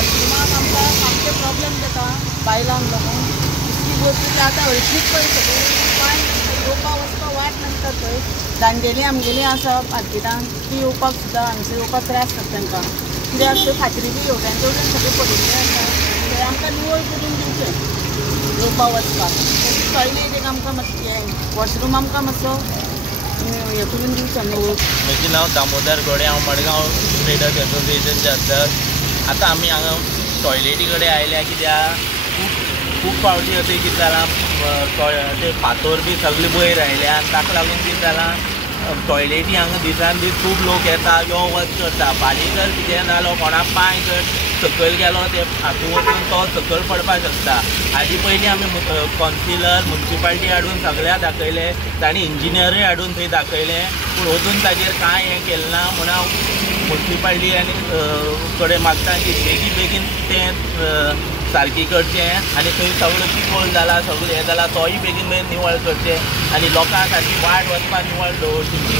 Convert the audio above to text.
वॉशरुमाक आमकां सामके प्रॉब्लेम जाता बायलांक लागून इतली गोश्टी आतां हळशीक पळय सगळी पांय येवपा वचपा वाट नासता थंय जाणटेली आमगेली आसा मार्केटान ती येवपाक सुद्दां हांगसर येवपाक त्रास जाता तांकां कित्याक थंय फातरी बी हेवट्यांचे वटेन सगळें पडिल्लें आसा ते आमकां निवळ करून दिवचें येवपा वचपाक टॉयलेट एक आमकां मातशें हें वॉशरूम आमकां मातसो हे करून दिवचो निवळ. म्हजें नांव दामोदर गोडे, हांव मडगांव ट्रेडर्स एसोसिएशनचे आसतात. आतां आमी हांगा टॉयलेटी कडेन आयल्या कित्याक खूब फावटी अशें कितें जालां ते फातर बी सगळे वयर आयल्या आनी ताका लागून कितें जालां टॉयलेटी हांगा दिसान दीस खूब लोक येता यो वच करता. फालीं जर कितें जालो कोणाक पांय जर सकयल गेलो ते हातूंत वचून तो सकयल पडपाक शकता. हाजी पयलीं आमी कौन्सिलर म्युन्सिपालिटी हाडून सगळ्याक दाखयलें, तांणी इंजिनियरूय हाडून थंय दाखयलें पूण अजून ताजेर कांय हें केलें ना. म्हूण हांव म्युन्सिपालिटी आनी कडेन मागता की बेगीन तें सारकी करचें आनी थंय सगळो चिखल जाला सगळें हें जाला तोय बेगीन निवळ करचें आनी लोकांक सारकी वाट वचपाक निवळ दवरची.